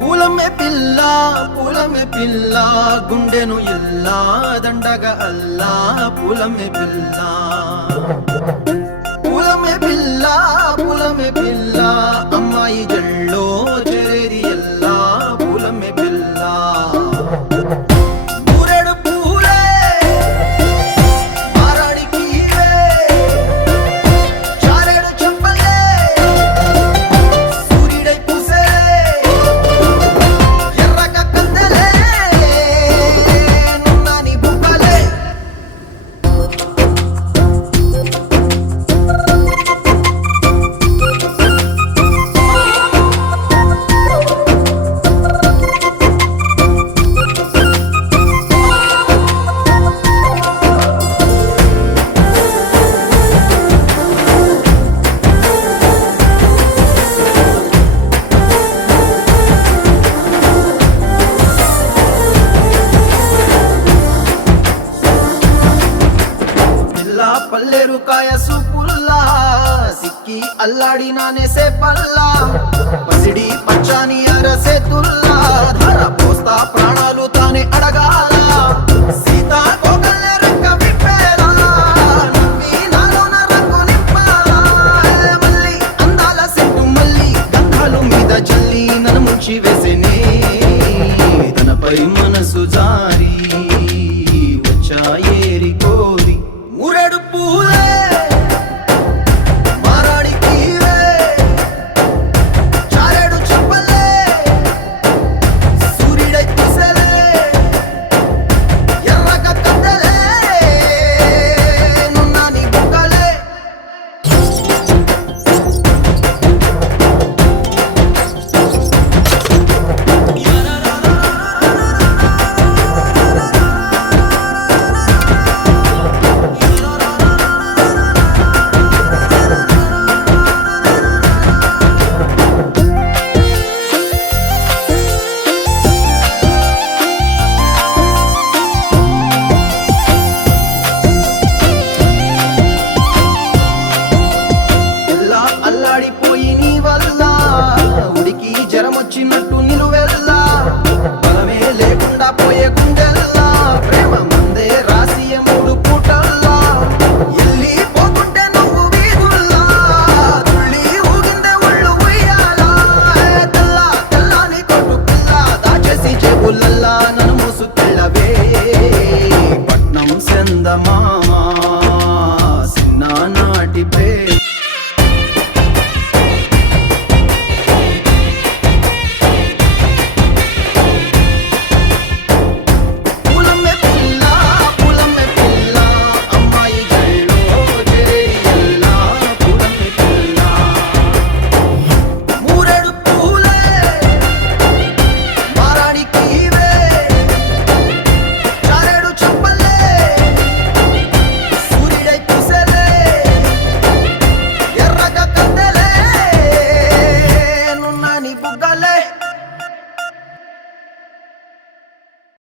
పూలమే పిల్ల గుండెను ఇల్లా దండగా అల్లా పూలమే పిల్ల పూలమే పిల్ల అమ్మాయి జల్లో చేరేది ఎల్లా పూలమే పిల్ల ఊరేడు పూలే మారాడికి చారేడు చెప్పలే సూర్యుడై పూసే ఎర్రగా కందలే నున్నాని బుక్కలే పల్లేరు కాయ సూపుల్లా సిక్కి అల్లాడి నానేసే పల్లా పసిడి పచ్చాని అరసే తుల్లా ధర పోస్తా ప్రాణాలు తానే అడగాల సీతా కోకల్లే రెక్క విప్పేలా నవ్వి నాలోన రంగు నింపాలా మళ్ళీ అందాల సెట్టు మళ్ళీ గంధాలు మీద జల్లి నన్ను ముంచి వేసేనే తనపై మనసు జారి